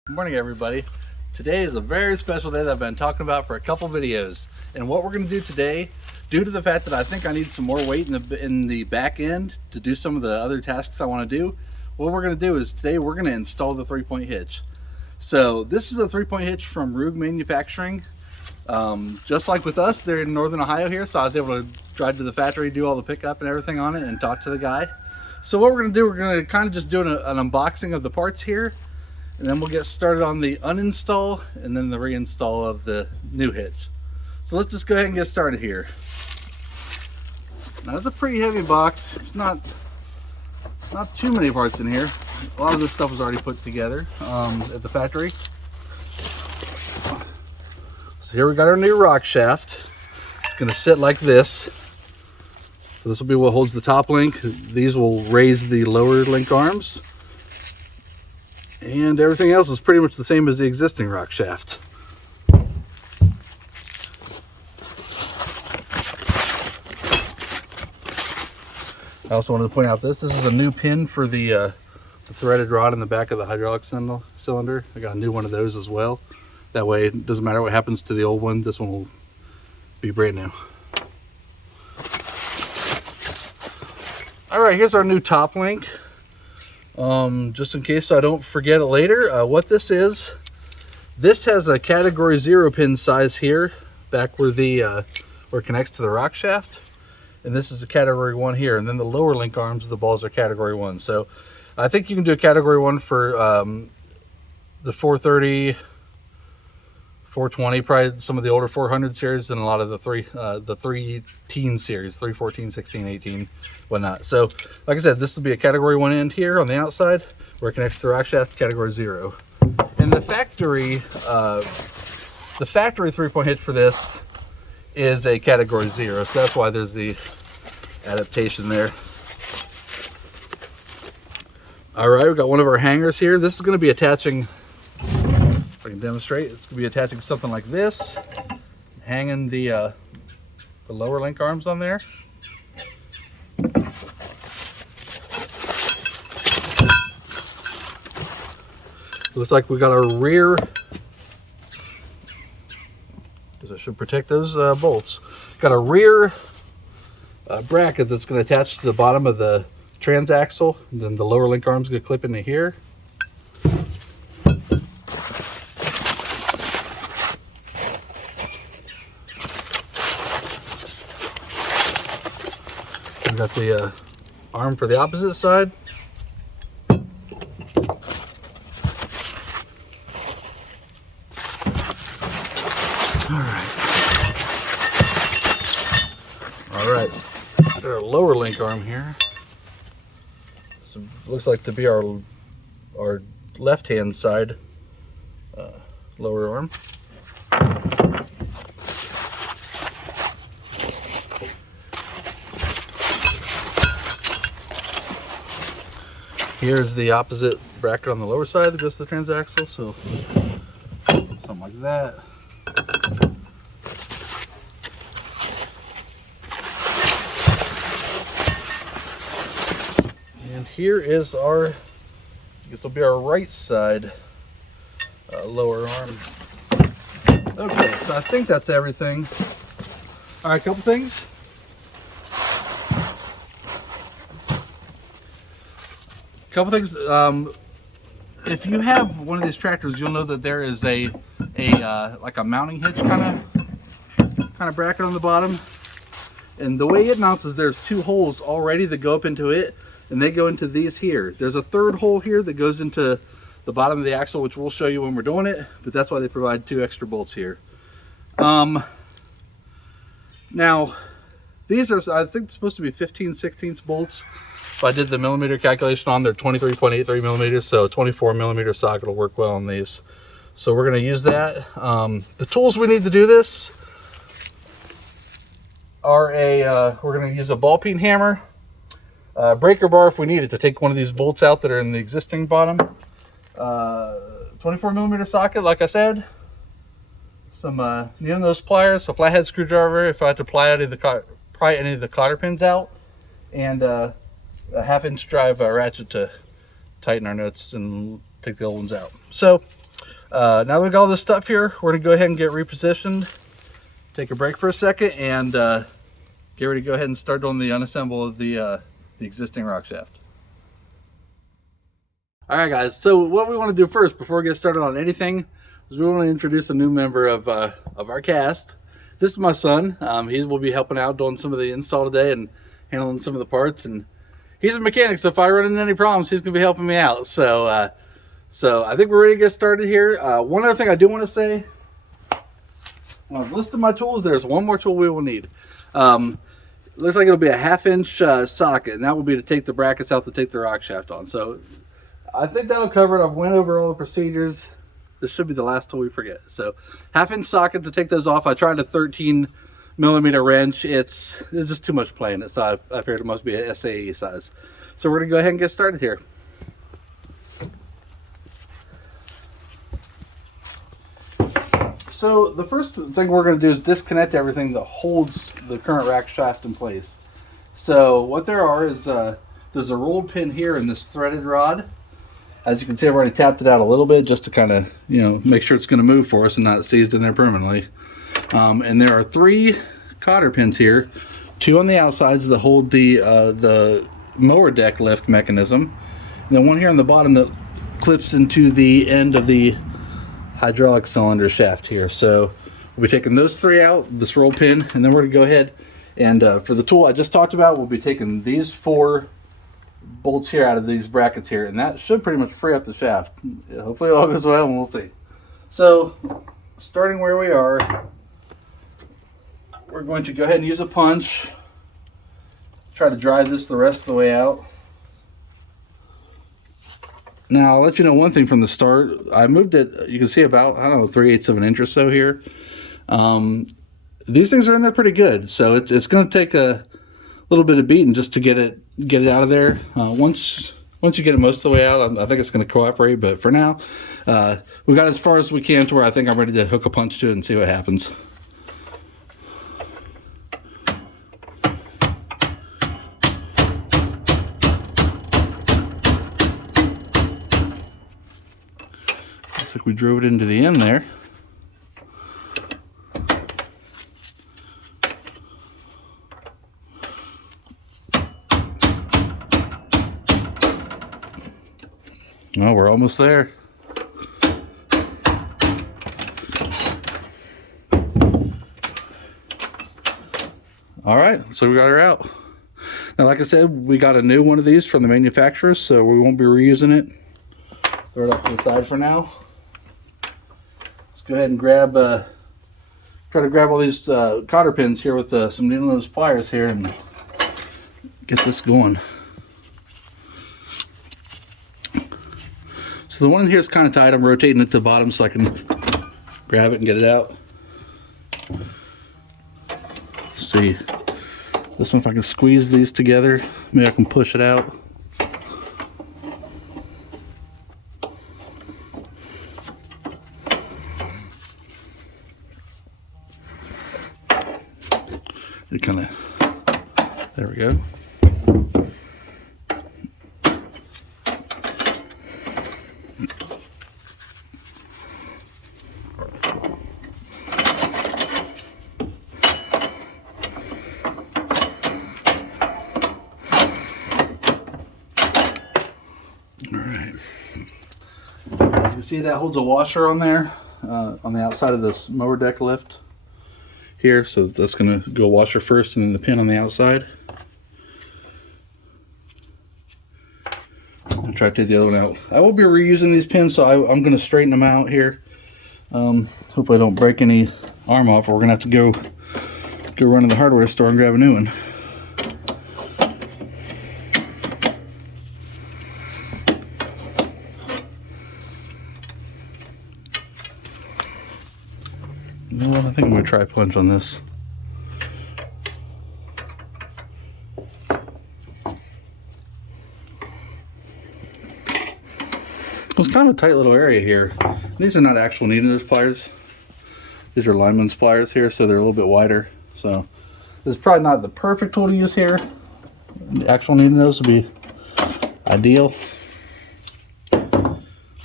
Good morning, everybody. Today is a very special day that I've been talking about for a couple videos. And what we're going to do today, due to the fact that I think I need some more weight in the back end to do some of the other tasks I want to do, what we're going to do is today we're going to install the 3-point hitch. So this is a 3-point hitch from Ruegg Manufacturing. Just like with us, they're in Northern Ohio here, so I was able to drive to the factory, do all the pickup and everything on it, and talk to the guy. So what we're going to do, we're going to kind of just do an unboxing of the parts here. And then we'll get started on the uninstall and then the reinstall of the new hitch. So let's just go ahead and get started here. Now it's a pretty heavy box. It's not too many parts in here. A lot of this stuff was already put together at the factory. So here we got our new rock shaft. It's going to sit like this. So this will be what holds the top link. These will raise the lower link arms. And everything else is pretty much the same as the existing rock shaft. I also wanted to point out this is a new pin for the threaded rod in the back of the hydraulic cylinder. I got a new one of those as well. That way it doesn't matter what happens to the old one, this one will be brand new. All right, here's our new top link. Just in case I don't forget it later, what this is, this has a category 0 pin size here, back where where it connects to the rock shaft, and this is a category 1 here, and then the lower link arms of the balls are category 1. So I think you can do a category 1 for the 430, 420, probably some of the older 400 series, and a lot of the 3-teen series, 314, 16, 18, whatnot. So like I said, this will be a category 1 end here on the outside where it connects to the rock shaft, category 0. And the factory 3-point hitch for this is a category 0, so that's why there's the adaptation there. All right, we've got one of our hangers here. This is going to be attaching, if I can demonstrate, it's going to be attaching something like this, hanging the lower link arms on there. Looks like we got our rear, because I should protect those bolts. Got a rear bracket that's going to attach to the bottom of the transaxle, and then the lower link arm is going to clip into here. We got the arm for the opposite side. All right, got our lower link arm here. So looks like to be our left-hand side lower arm. Here's the opposite bracket on the lower side that goes to the transaxle, so something like that. And here is our, I guess will be our right side lower arm. Okay, so I think that's everything. All right, a couple things. If you have one of these tractors, you'll know that there is like a mounting hitch kind of bracket on the bottom. And the way it mounts is there's 2 holes already that go up into it, and they go into these here. There's a 3rd hole here that goes into the bottom of the axle, which we'll show you when we're doing it, but that's why they provide 2 extra bolts here. Now, these are, I think, supposed to be 15/16 bolts. If I did the millimeter calculation on, they're 23.83 millimeters, so 24 millimeter socket will work well on these. So we're going to use that. The tools we need to do this are we're going to use a ball peen hammer, breaker bar if we need it to take one of these bolts out that are in the existing bottom, 24 millimeter socket, like I said, some needle nose pliers, a flathead screwdriver if I had to pry any of the cotter pins out, and a 1/2 inch drive ratchet to tighten our nuts and take the old ones out. So Now that we've got all this stuff here, we're gonna go ahead and get repositioned, take a break for a second, and get ready to go ahead and start doing the unassemble of the existing rock shaft. All right, guys, so what we want to do first before we get started on anything is we want to introduce a new member of our cast. This is my son. He will be helping out doing some of the install today and handling some of the parts, and he's a mechanic, so if I run into any problems, he's gonna be helping me out. So I think we're ready to get started here. One other thing I do want to say, when I was listing my tools, there's one more tool we will need. Looks like it'll be a 1/2-inch socket, and that will be to take the brackets out to take the rock shaft on. So I think that'll cover it. I've went over all the procedures. This should be the last tool we forget. So 1/2-inch socket to take those off. I tried a 13mm wrench. It's just too much playing it, so I figured it must be a SAE size. So we're gonna go ahead and get started here. So the first thing we're going to do is disconnect everything that holds the current rack shaft in place. So what there are is there's a rolled pin here in this threaded rod. As you can see, I've already tapped it out a little bit just to kind of, make sure it's going to move for us and not seized in there permanently. And there are 3 cotter pins here, 2 on the outsides that hold the mower deck lift mechanism, and then one here on the bottom that clips into the end of the hydraulic cylinder shaft here. So we'll be taking those 3 out, this roll pin, and then we're gonna go ahead and for the tool I just talked about, we'll be taking these 4 bolts here out of these brackets here, and that should pretty much free up the shaft. Hopefully it all goes well, and we'll see. So starting where we are, we're going to go ahead and use a punch, try to drive this the rest of the way out. Now, I'll let you know one thing from the start. I moved it, you can see about, I don't know, 3/8 of an inch or so here. These things are in there pretty good, so it's going to take a little bit of beating just to get it out of there. Once you get it most of the way out, I think it's going to cooperate, but for now, we got as far as we can to where I think I'm ready to hook a punch to it and see what happens. Looks like we drove it into the end there. Well, we're almost there. All right, so we got her out. Now, like I said, we got a new one of these from the manufacturer, so we won't be reusing it. Throw it off to the side for now. Let's go ahead and try to grab all these cotter pins here with some needle nose pliers here and get this going. So the one in here is kind of tight. I'm rotating it to the bottom so I can grab it and get it out. Let's see. This one, if I can squeeze these together, maybe I can push it out. It kind of, there we go. All right. You can see that holds a washer on there, on the outside of this mower deck lift here, so that's going to go washer first and then the pin on the outside. I'll try to take the other one out. I will be reusing these pins, so I'm going to straighten them out here. Hopefully I don't break any arm off, or we're going to have to go run to the hardware store and grab a new one. Well, I think I'm going to try a punch on this. It's kind of a tight little area here. These are not actual needle nose pliers. These are lineman's pliers here, so they're a little bit wider. So this is probably not the perfect tool to use here. The actual needle nose would be ideal.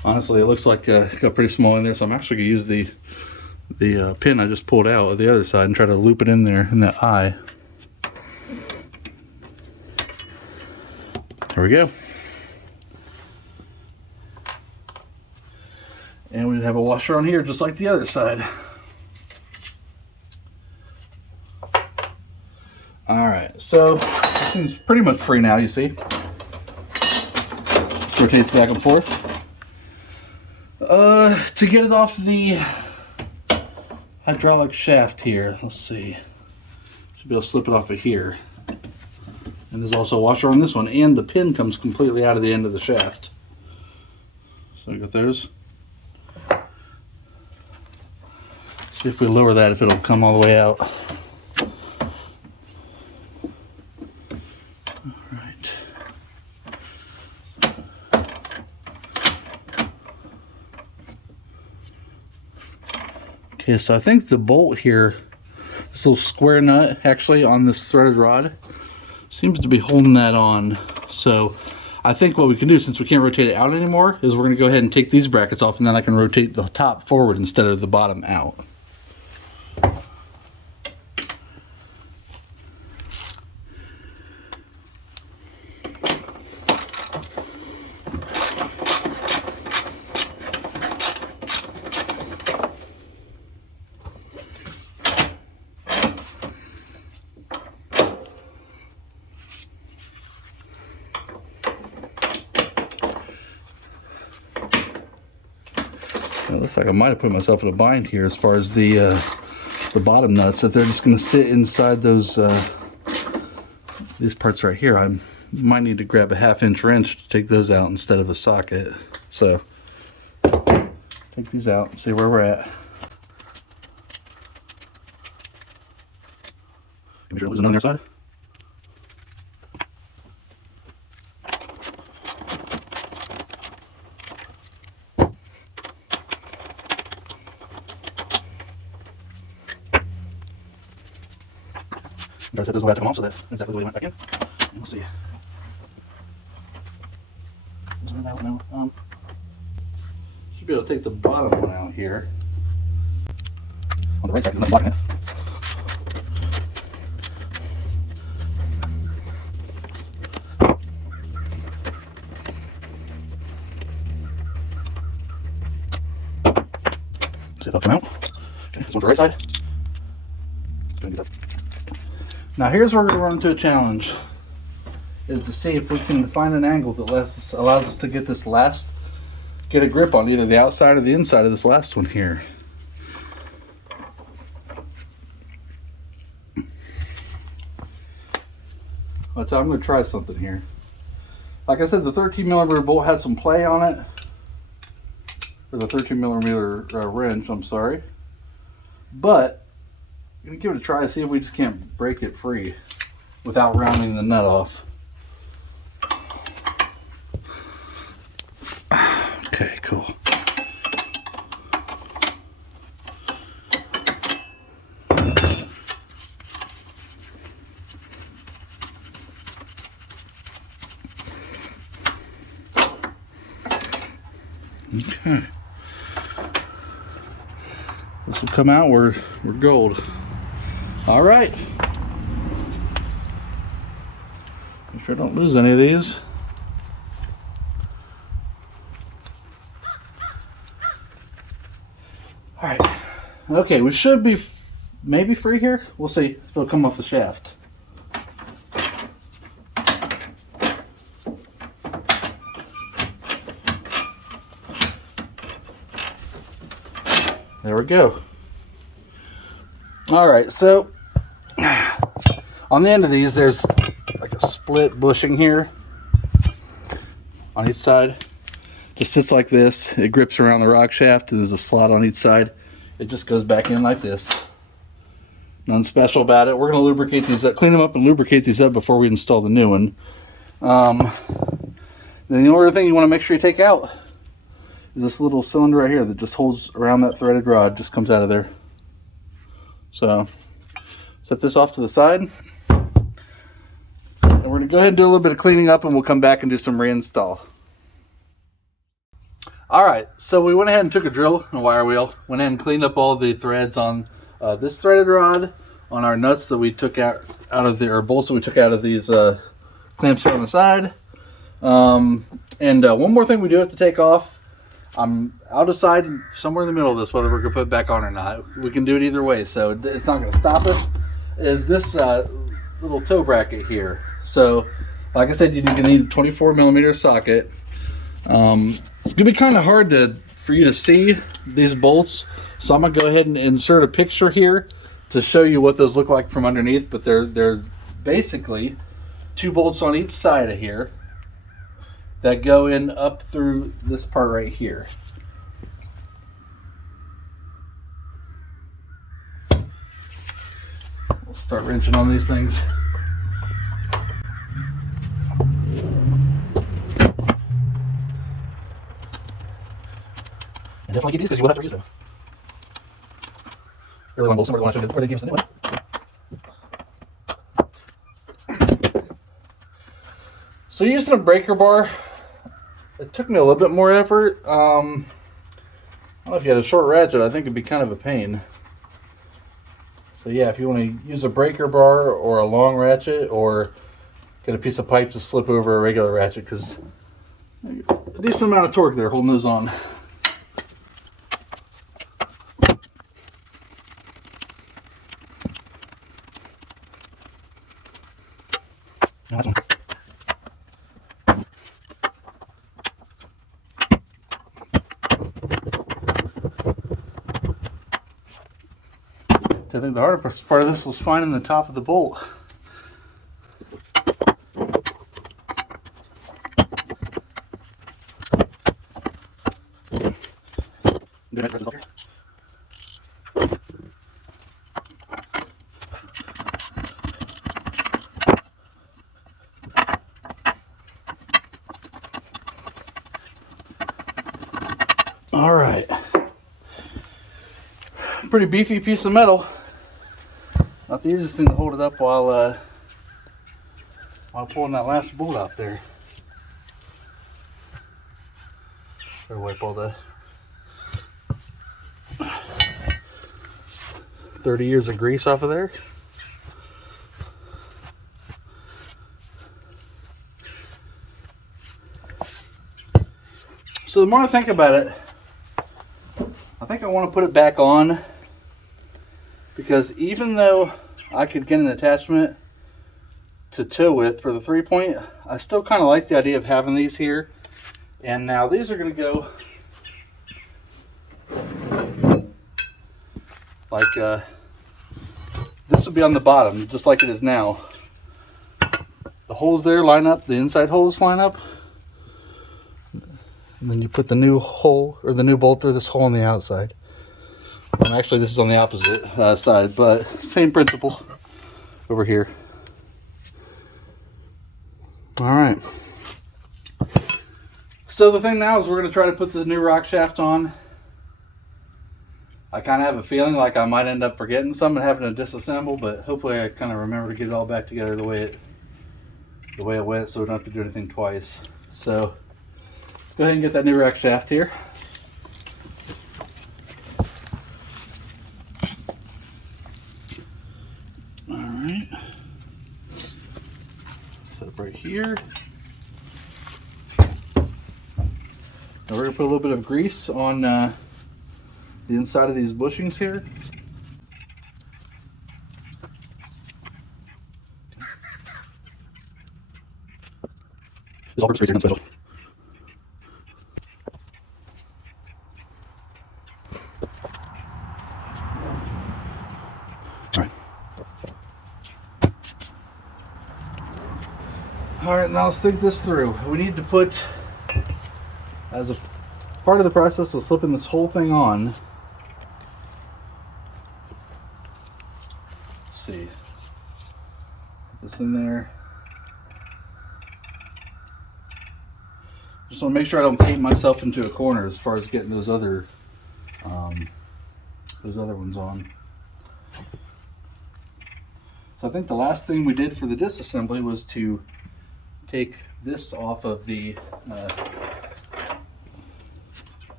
Honestly, it looks like it got pretty small in there, so I'm actually gonna use the pin I just pulled out of the other side and try to loop it in there in that eye. There we go. And we have a washer on here just like the other side. Alright, so this thing's pretty much free now, you see. It rotates back and forth. To get it off the hydraulic shaft here, let's see. Should be able to slip it off of here. And there's also a washer on this one, and the pin comes completely out of the end of the shaft. So we got those. See if we lower that, if it'll come all the way out. Alright. Okay, so I think the bolt here, this little square nut actually on this threaded rod, seems to be holding that on. So I think what we can do, since we can't rotate it out anymore, is we're going to go ahead and take these brackets off, and then I can rotate the top forward instead of the bottom out. It looks like I might have put myself in a bind here as far as the bottom nuts. If they're just going to sit inside those these parts right here, I might need to grab a 1/2-inch wrench to take those out instead of a socket. So let's take these out and see where we're at. Make sure there's none on the other side. I set those away to come off, so that's exactly the way they went back in. And we'll see. Zoom it out now. Should be able to take the bottom one out here. On the right side, there's nothing blocking it. See if they'll come out. Okay, this one's the right side. Now here's where we're going to run into a challenge, is to see if we can find an angle that allows us to get a grip on either the outside or the inside of this last one here. But I'm going to try something here. Like I said, the 13mm bolt has some play on it, or the 13mm wrench, I'm sorry, but I'm going to give it a try, see if we just can't break it free without rounding the nut off. Okay, cool. Okay. This will come out, we're gold. All right. Make sure I don't lose any of these. All right. Okay, we should be maybe free here. We'll see if it'll come off the shaft. There we go. All right, so on the end of these, there's like a split bushing here on each side. Just sits like this. It grips around the rock shaft, and there's a slot on each side. It just goes back in like this. Nothing special about it. We're going to lubricate these up, clean them up and lubricate these up before we install the new one. Then the only thing you want to make sure you take out is this little cylinder right here that just holds around that threaded rod, just comes out of there. So set this off to the side, and we're going to go ahead and do a little bit of cleaning up, and we'll come back and do some reinstall. All right, so we went ahead and took a drill and a wire wheel, went ahead and cleaned up all the threads on this threaded rod, on our nuts that we took out of the, or bolts that we took out of these clamps here on the side. And one more thing we do have to take off. I'll decide somewhere in the middle of this whether we're gonna put it back on or not. We can do it either way, so it's not gonna stop us. Is this little toe bracket here. So like I said, you're gonna need a 24mm socket. It's gonna be kind of hard for you to see these bolts, so I'm gonna go ahead and insert a picture here to show you what those look like from underneath. But they're basically 2 bolts on each side of here that go in up through this part right here. We'll start wrenching on these things. And definitely keep these because you will have to reuse them. Really one bolt somewhere where they gave us the new one. So using a breaker bar, it took me a little bit more effort. I don't know, if you had a short ratchet, I think it'd be kind of a pain. So yeah, if you want to use a breaker bar or a long ratchet, or get a piece of pipe to slip over a regular ratchet, because a decent amount of torque there holding those on. Awesome. I think the hardest part of this was finding the top of the bolt. All right, pretty beefy piece of metal. Not the easiest thing to hold it up while pulling that last bolt out there. Better wipe all the 30 years of grease off of there. So the more I think about it, I think I want to put it back on, because even though I could get an attachment to tow with for the 3-point, I still kind of like the idea of having these here. And now these are going to go like this will be on the bottom just like it is now. The holes there line up, the inside holes line up, and then you put the new hole, or the new bolt, through this hole on the outside. And actually this is on the opposite side, but same principle over here. All right, so the thing now is we're going to try to put the new rock shaft on. I kind of have a feeling like I might end up forgetting some and having to disassemble, but hopefully I kind of remember to get it all back together the way it went, so we don't have to do anything twice. So let's go ahead and get that new rack shaft here. All right, set up right here. Now we're going to put a little bit of grease on the inside of these bushings here. This all-purpose grease is special. All right, now let's think this through. We need to put, as a part of the process of slipping this whole thing on, let's see, put this in there. Just want to make sure I don't paint myself into a corner as far as getting those other ones on. So I think the last thing we did for the disassembly was to take this off of the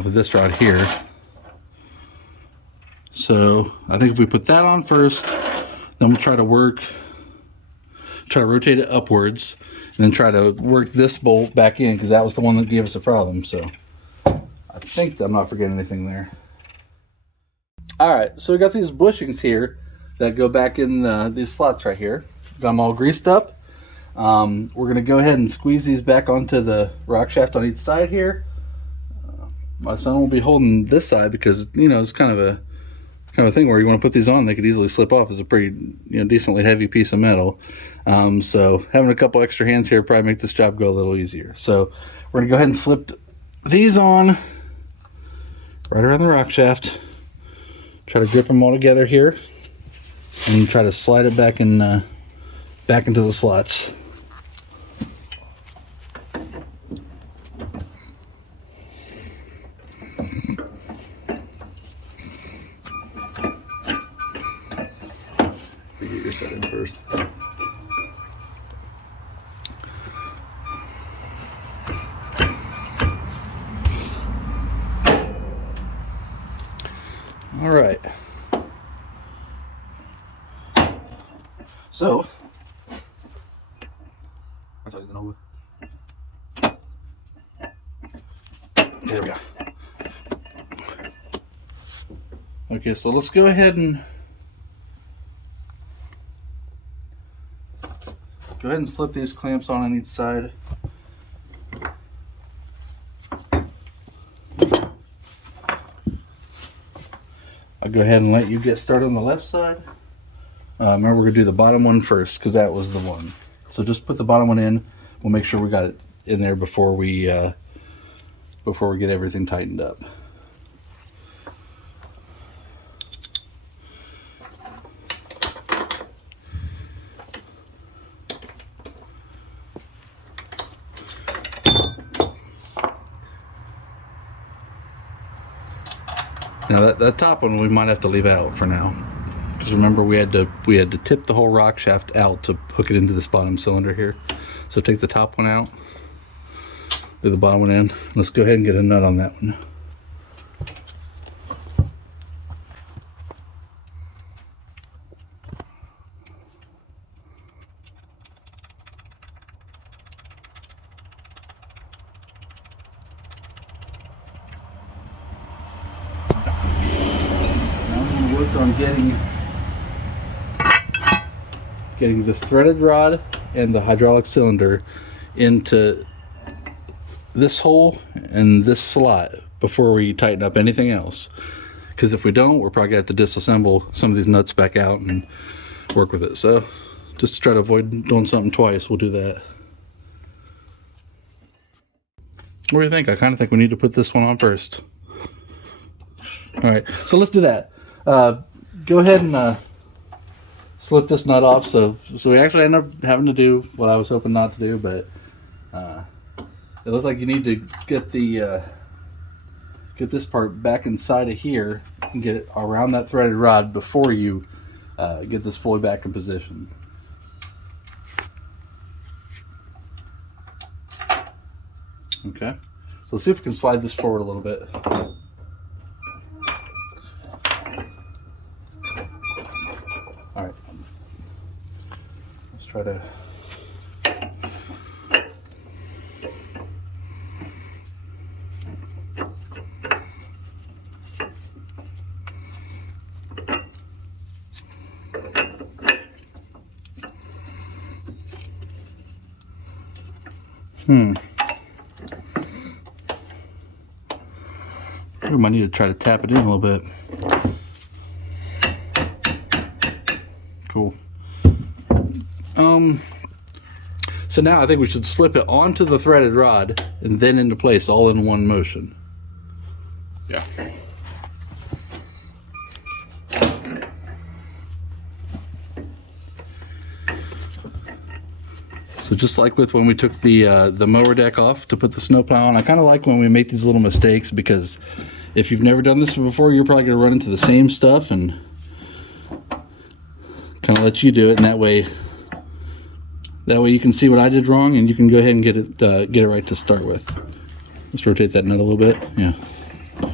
off of this rod here. So I think if we put that on first, then we'll try to rotate it upwards, and then try to work this bolt back in, because that was the one that gave us a problem. So I think I'm not forgetting anything there. All right, so we got these bushings here that go back in these slots right here. Got them all greased up. We're gonna go ahead and squeeze these back onto the rock shaft on each side here. My son will be holding this side because, you know, it's kind of a thing where you want to put these on, they could easily slip off. It's a pretty, you know, decently heavy piece of metal. So having a couple extra hands here probably make this job go a little easier. So we're gonna go ahead and slip these on right around the rock shaft. Try to grip them all together here, and try to slide it back in, back into the slots. Get your set in first. All right. So that's not even over. There we go. Okay, so let's go ahead and slip these clamps on each side. I'll go ahead and let you get started on the left side. Remember, we're gonna do the bottom one first because that was the one. So just put the bottom one in. We'll make sure we got it in there before we get everything tightened up. Now that top one we might have to leave out for now, because remember we had to tip the whole rock shaft out to hook it into this bottom cylinder here. So take the top one out, do the bottom one in. Let's go ahead and get a nut on that one. On getting this threaded rod and the hydraulic cylinder into this hole and this slot before we tighten up anything else, because if we don't, we're probably going to have to disassemble some of these nuts back out and work with it. So just to try to avoid doing something twice, we'll do that. What do you think? I kind of think we need to put this one on first. All right, so let's do that. Go ahead and slip this nut off. So we actually end up having to do what I was hoping not to do, but it looks like you need to get this part back inside of here and get it around that threaded rod before you get this fully back in position. Okay, so let's see if we can slide this forward a little bit. All right, let's try to. We might need to try to tap it in a little bit. Cool. So now I think we should slip it onto the threaded rod and then into place all in one motion. Yeah. So just like with when we took the mower deck off to put the snowplow on, I kind of like when we make these little mistakes, because if you've never done this before, you're probably going to run into the same stuff, and kind of let you do it, and that way you can see what I did wrong, and you can go ahead and get it right to start with. Let's rotate that nut a little bit. Yeah.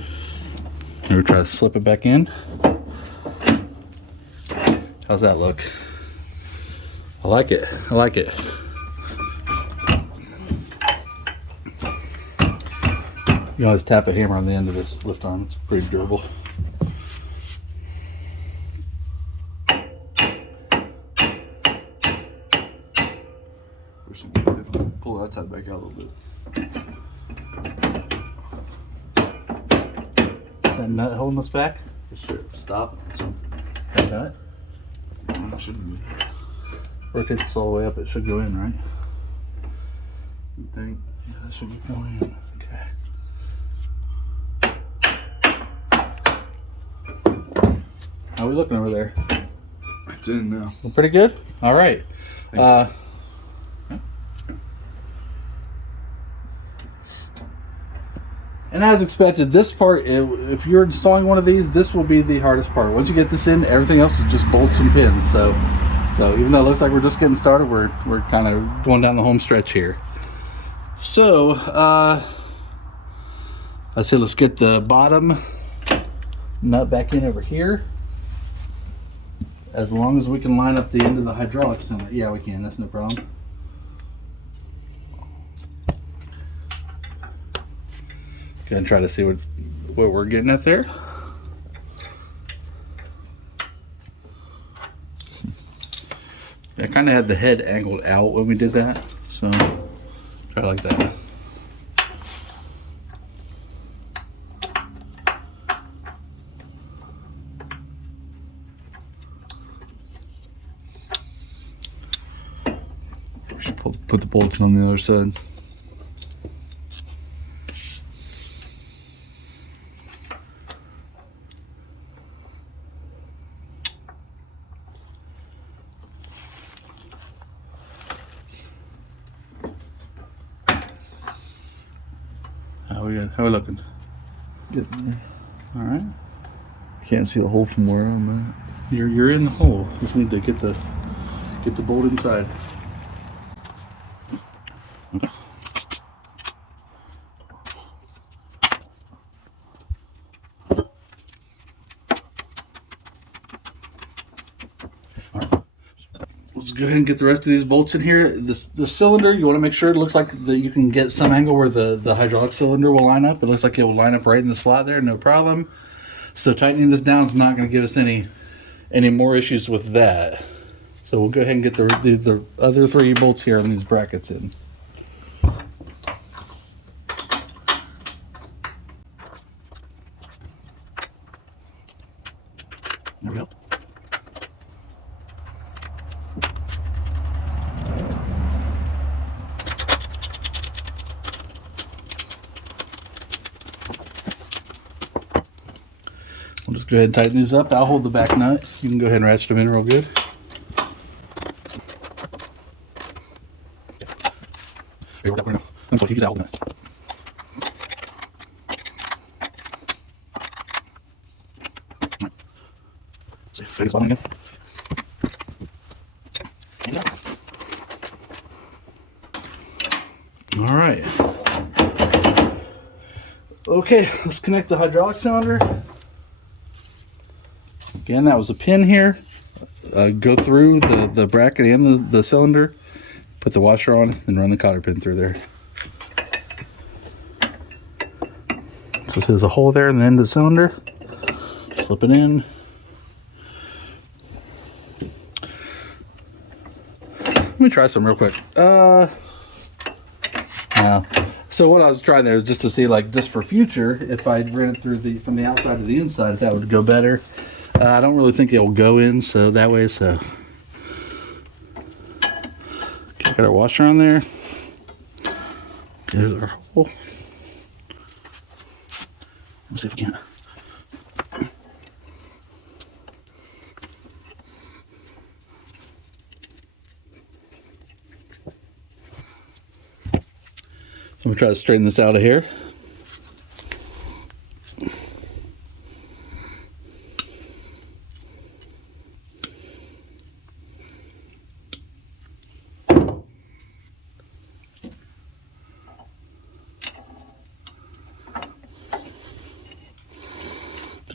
We'll try to slip it back in. How's that look? I like it. I like it. You always tap a hammer on the end of this lift arm. It's pretty durable. Pull that side back out a little bit. Is that nut holding us back? It should stop it or something. That nut? It shouldn't be. Rotate this all the way up. It should go in, right? You think? Yeah, that should be going in. Okay. How are we looking over there? It's in now. Well, pretty good. All right. And as expected, this part, if you're installing one of these, this will be the hardest part. Once you get this in, everything else is just bolts and pins. So even though it looks like we're just getting started, we're kind of going down the home stretch here. So I said let's get the bottom nut back in over here. As long as we can line up the end of the hydraulic cylinder. Yeah, we can. That's no problem. Gonna try to see what we're getting at there. I kind of had the head angled out when we did that, so try like that. We should put the bolts on the other side. How are we looking? Good. All right. Can't see the hole from where I'm at. You're in the hole. Just need to get the bolt inside. Okay. Let's go ahead and get the rest of these bolts in here. The cylinder, you want to make sure it looks like you can get some angle where the hydraulic cylinder will line up. It looks like it will line up right in the slot there, no problem. So tightening this down is not going to give us any more issues with that. So we'll go ahead and get the other 3 bolts here on these brackets in. There we go. We'll just go ahead and tighten these up. I'll hold the back nut. You can go ahead and ratchet them in real good. He's out. All right. Okay, let's connect the hydraulic cylinder. Again, that was a pin here. Go through the bracket and the cylinder. Put the washer on and run the cotter pin through there. So there's a hole there in the end of the cylinder. Slip it in. Let me try some real quick. Yeah. So what I was trying there is just to see, like, just for future, if I ran it through from the outside to the inside, if that would go better. I don't really think it will go in, so that way, so. Okay, got our washer on there. There's our hole. Let's see if we can. So I'm gonna try to straighten this out of here.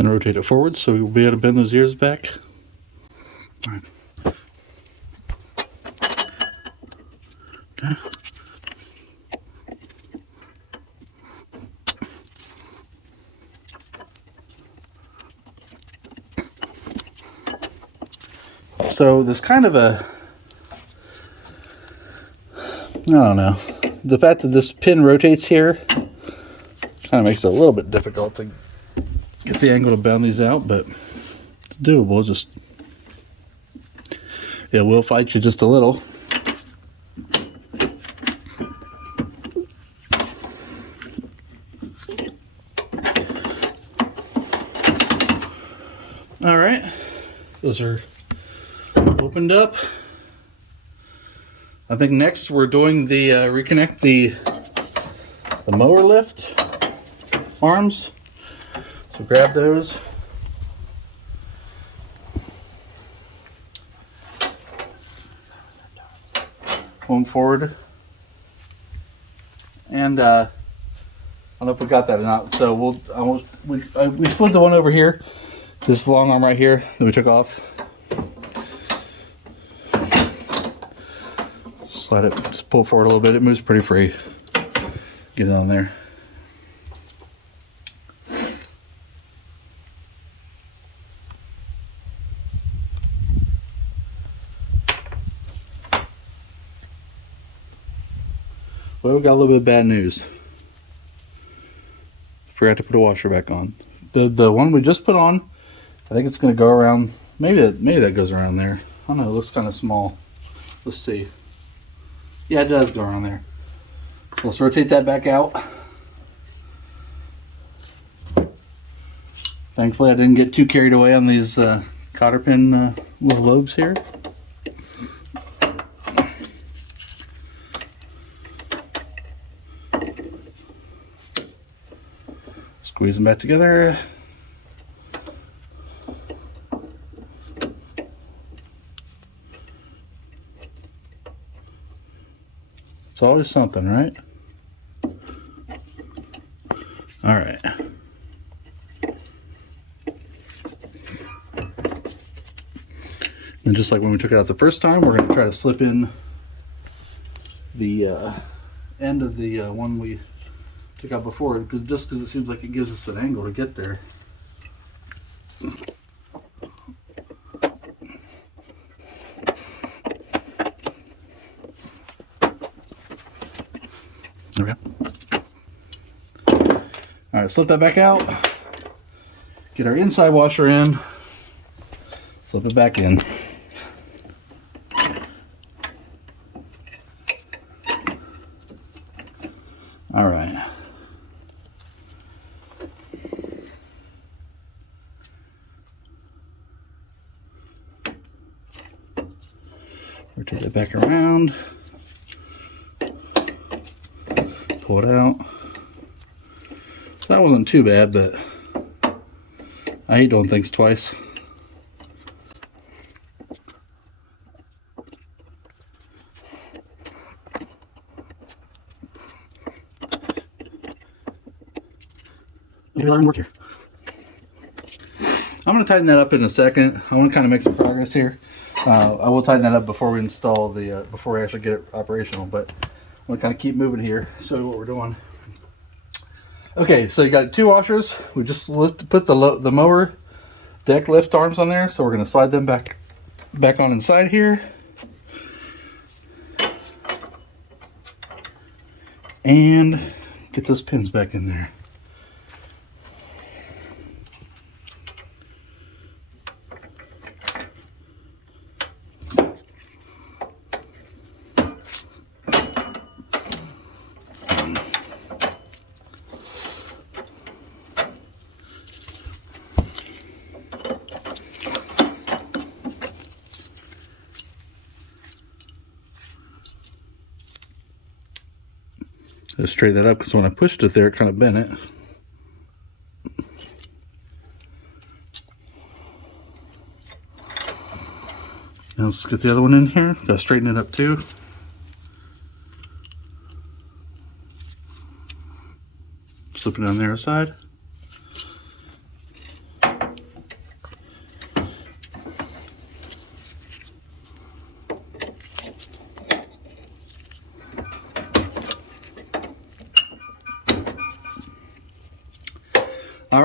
Then rotate it forward so we'll be able to bend those ears back. All right. Okay. So there's kind of a, I don't know, the fact that this pin rotates here kind of makes it a little bit difficult to get the angle to bend these out, but it's doable. Just, it will fight you just a little. All right, those are opened up. I think next we're doing the reconnect the mower lift arms. So grab those. Pull them forward. And I don't know if we got that or not. So we slid the one over here. This long arm right here that we took off. Slide it, just pull forward a little bit. It moves pretty free. Get it on there. Well, we got a little bit of bad news. Forgot to put a washer back on. The one we just put on, I think it's going to go around. Maybe that goes around there. I don't know. It looks kind of small. Let's see. Yeah, it does go around there. So let's rotate that back out. Thankfully, I didn't get too carried away on these cotter pin little lobes here. Squeeze them back together. It's always something, right? All right. And just like when we took it out the first time, we're going to try to slip in the end of the one we took out before, just because it seems like it gives us an angle to get there. Okay. All right, slip that back out. Get our inside washer in. Slip it back in. All right. Rotate that back around. Pull it out. So that wasn't too bad, but I hate doing things twice. Maybe let me work here. I'm going to tighten that up in a second. I want to kind of make some progress here. I will tighten that up before we install the, before we actually get it operational, but I'm going to kind of keep moving here, show you what we're doing. Okay, so you got two washers. We just put the mower deck lift arms on there, so we're going to slide them back on inside here. And get those pins back in there. Just straighten that up because when I pushed it there, it kind of bent it. Now let's get the other one in here. Gotta straighten it up too. Slip it on the other side.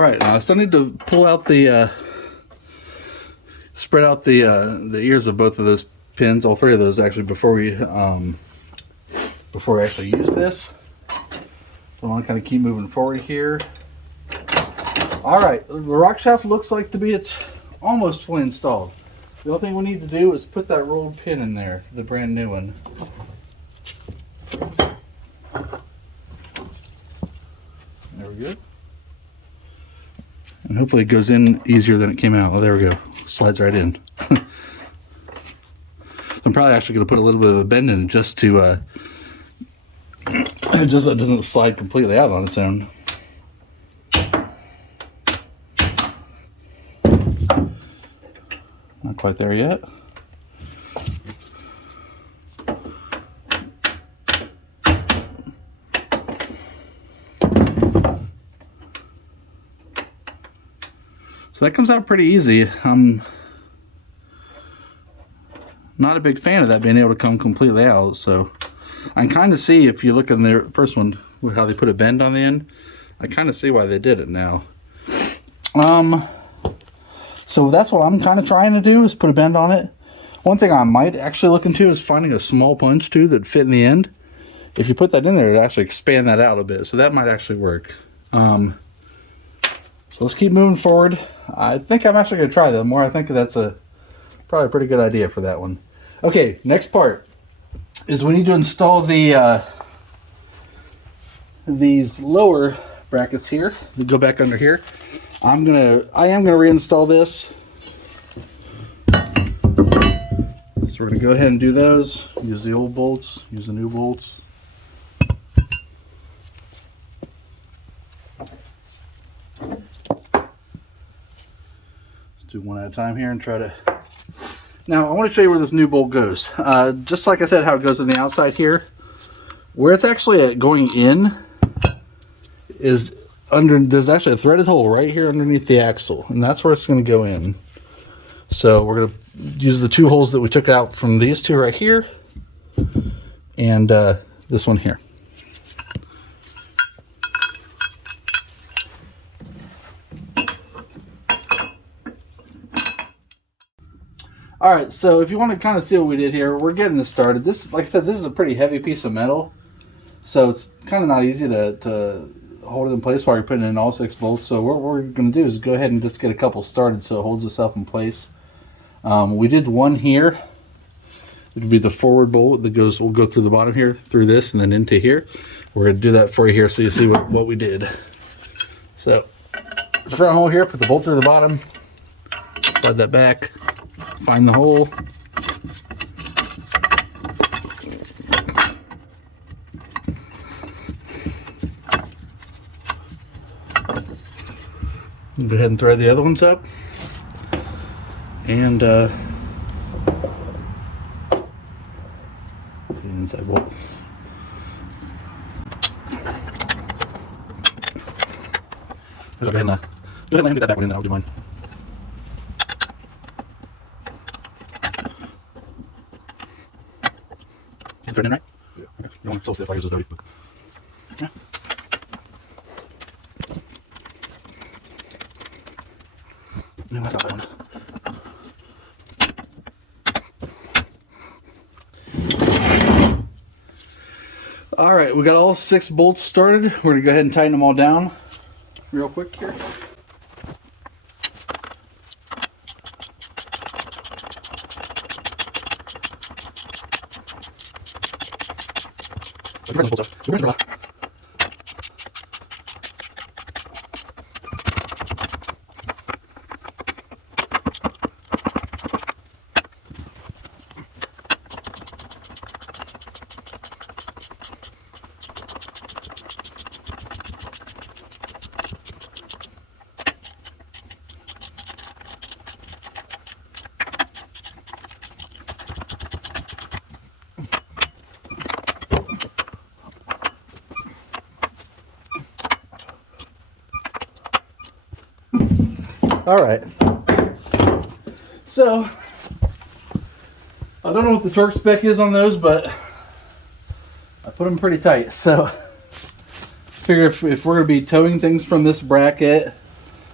right, now I still need to pull out the spread out the ears of both of those pins, all three of those actually, before we actually use this. So I want to kind of keep moving forward here. All right, the rock shaft looks like to be it's almost fully installed. The only thing we need to do is put that rolled pin in there, the brand new one. There we go. And hopefully it goes in easier than it came out. Oh, there we go. Slides right in. I'm probably actually going to put a little bit of a bend in it just to just so it doesn't slide completely out on its own. Not quite there yet. So that comes out pretty easy. I'm not a big fan of that being able to come completely out, so I can kind of see, if you look in the first one, how they put a bend on the end, I kind of see why they did it now. So that's what I'm kind of trying to do, is put a bend on it. One thing I might actually look into is finding a small punch too that fit in the end. If you put that in there, it'll actually expand that out a bit, so that might actually work. So let's keep moving forward. I think I'm actually going to try that. The more I think, that's probably a pretty good idea for that one. Okay, next part is we need to install the these lower brackets here. We go back under here. I am gonna reinstall this. So we're gonna go ahead and do those. Use the old bolts. Use the new bolts. Do one at a time here and try to. Now I want to show you where this new bolt goes. Just like I said, how it goes on the outside here, where it's actually going in is under. There's actually a threaded hole right here underneath the axle, and that's where it's going to go in. So we're going to use the two holes that we took out from these two right here, and this one here. All right, so if you want to kind of see what we did here, we're getting this started. This, like I said, this is a pretty heavy piece of metal, so it's kind of not easy to hold it in place while you're putting in all 6 bolts. So what we're going to do is go ahead and just get a couple started so it holds itself in place. We did one here. It would be the forward bolt that goes. We'll go through the bottom here, through this, and then into here. We're going to do that for you here so you see what we did. So the front hole here, put the bolt through the bottom, slide that back. Find the hole. Go ahead and thread the other ones up. And the inside bolt. Go ahead and get that back one in there. I'll do mine. Thread in, right? Yeah. Okay. You want to still see if I use this dirty, but okay. No, that's not that one. All right, we got all 6 bolts started. We're gonna go ahead and tighten them all down real quick here. All right, so I don't know what the torque spec is on those, but I put them pretty tight. So figure if we're going to be towing things from this bracket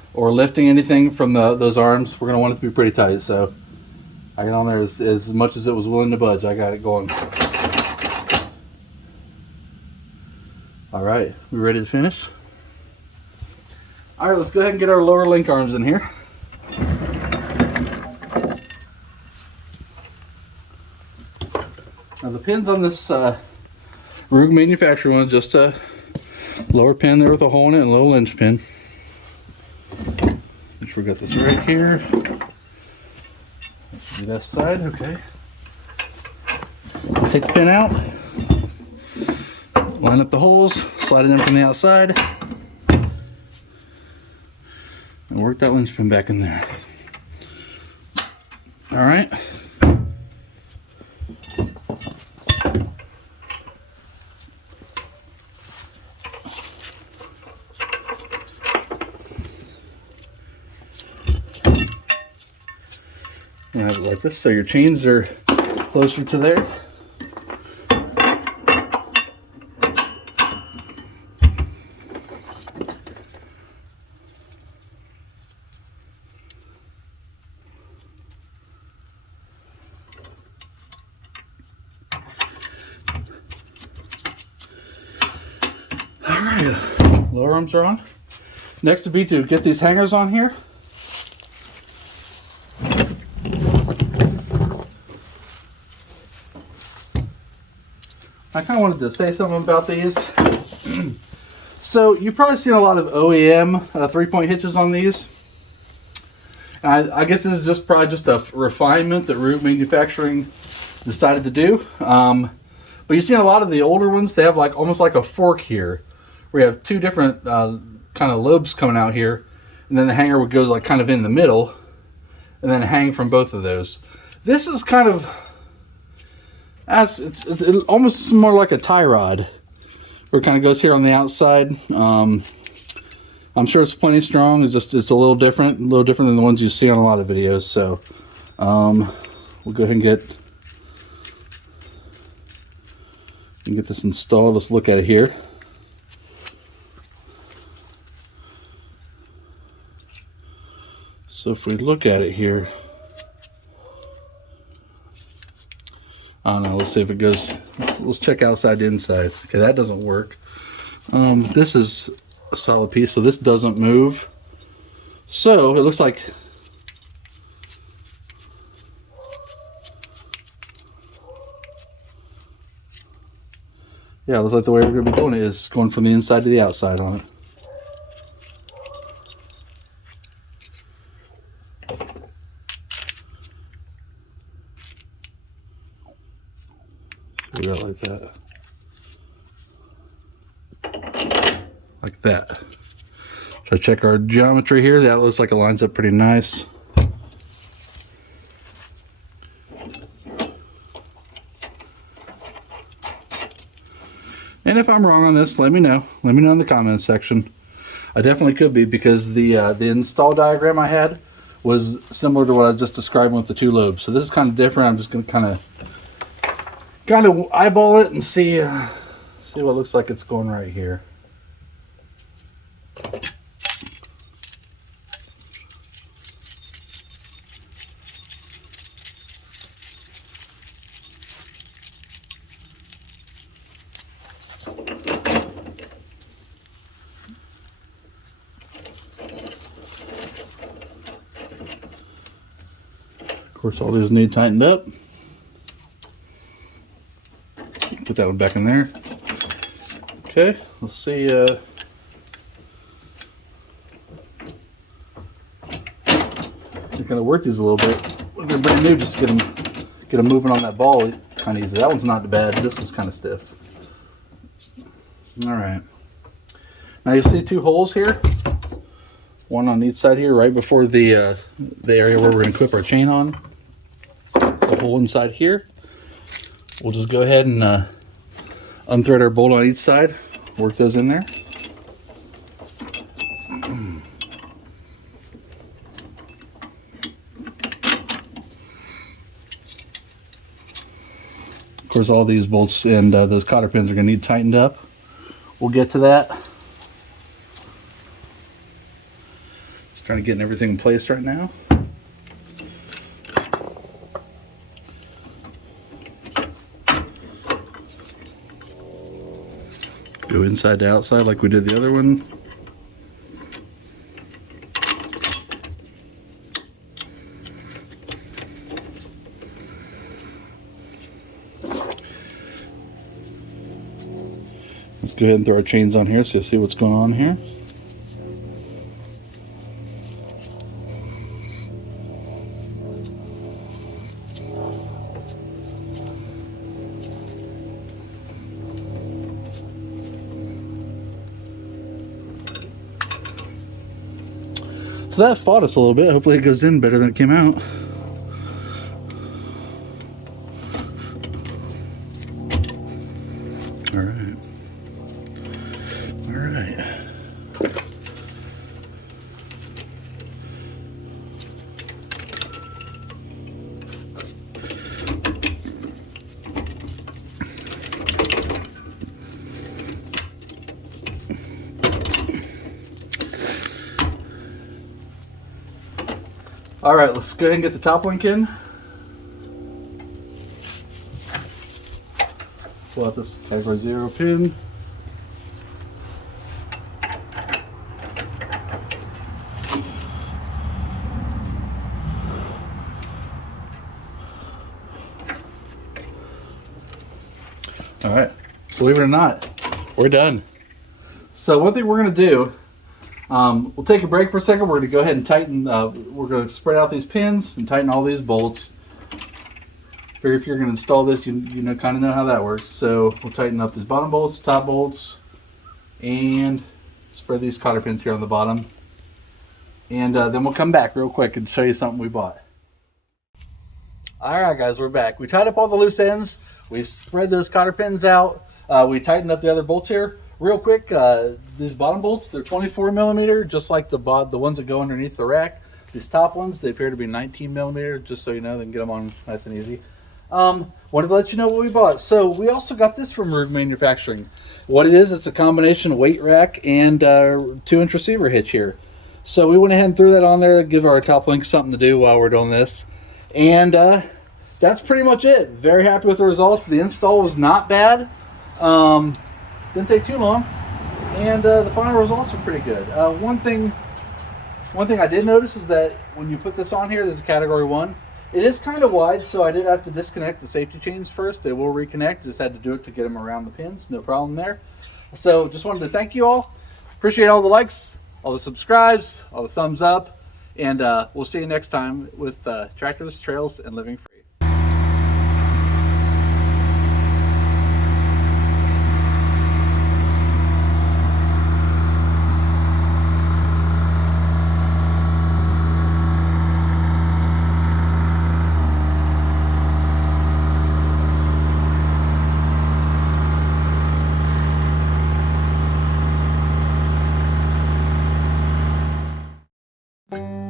or lifting anything from those arms, we're going to want it to be pretty tight. So I got on there as much as it was willing to budge. I got it going. All right, we ready to finish? All right, let's go ahead and get our lower link arms in here. Now the pins on this Ruegg manufacturer one, just a lower pin there with a hole in it and a little inch pin. Make sure we got this right here. That should be that side, okay. Take the pin out, line up the holes, slide it in from the outside, and work that linch pin back in there. All right. You have it like this, so your chains are closer to there. All right, lower arms are on. Next would be to get these hangers on here. I kind of wanted to say something about these. So you've probably seen a lot of OEM 3-point hitches on these. I guess this is just probably just a refinement that Ruegg Manufacturing decided to do. But you've seen a lot of the older ones, they have like almost like a fork here, where you have two different kind of lobes coming out here, and then the hanger would go like kind of in the middle, and then hang from both of those. This is kind of, it's almost more like a tie rod, where it kind of goes here on the outside. I'm sure it's plenty strong. It's a little different than the ones you see on a lot of videos. So we'll go ahead and get this installed. Let's look at it here. So if we look at it here, I don't know, let's see if it goes, let's check outside to inside. Okay, that doesn't work. This is a solid piece, so this doesn't move. So it looks like, yeah, it looks like the way we're going to be doing it is going from the inside to the outside on it. Do that like that. Like that. So check our geometry here. That looks like it lines up pretty nice. And if I'm wrong on this, let me know. Let me know in the comments section. I definitely could be, because the install diagram I had was similar to what I was just describing with the two lobes. So this is kind of different. I'm just going to kind of eyeball it and see what it looks like it's going right here. Of course, all these need tightened up. Put that one back in there. Okay, let's see. You kind of work these a little bit. When they're brand new, just get them moving on that ball kind of easy. That one's not bad. This one's kind of stiff. All right. Now you see two holes here. One on each side here, right before the area where we're going to clip our chain on. The hole inside here. We'll just go ahead and unthread our bolt on each side, work those in there. Of course, all these bolts and those cotter pins are going to need tightened up. We'll get to that. Trying to get everything in place right now. Go inside to outside like we did the other one. Let's go ahead and throw our chains on here so you'll see what's going on here. So that fought us a little bit. Hopefully it goes in better than it came out. All right. All right. All right, let's go ahead and get the top link in. Pull out this Category 0 pin. All right, believe it or not, we're done. So one thing we're gonna do, we'll take a break for a second. We're gonna go ahead and tighten, we're gonna spread out these pins and tighten all these bolts. Figure if you're gonna install this, you know, kind of know how that works. So we'll tighten up these bottom bolts, top bolts, and spread these cotter pins here on the bottom. And then we'll come back real quick and show you something we bought. All right, guys, we're back. We tied up all the loose ends. We spread those cotter pins out. We tightened up the other bolts here. Real quick, these bottom bolts, they're 24 millimeter, just like the ones that go underneath the rack. These top ones, they appear to be 19 millimeter, just so you know, they can get them on nice and easy. Wanted to let you know what we bought. So we also got this from Ruegg Manufacturing. What it is, it's a combination of weight rack and 2-inch receiver hitch here. So we went ahead and threw that on there to give our top link something to do while we're doing this. And that's pretty much it. Very happy with the results. The install was not bad. Didn't take too long. And the final results are pretty good. One thing I did notice is that when you put this on here, this is Category 1. It is kind of wide, so I did have to disconnect the safety chains first. They will reconnect. Just had to do it to get them around the pins. No problem there. So just wanted to thank you all. Appreciate all the likes, all the subscribes, all the thumbs up. And we'll see you next time with Tractors, Trails, and Living Free.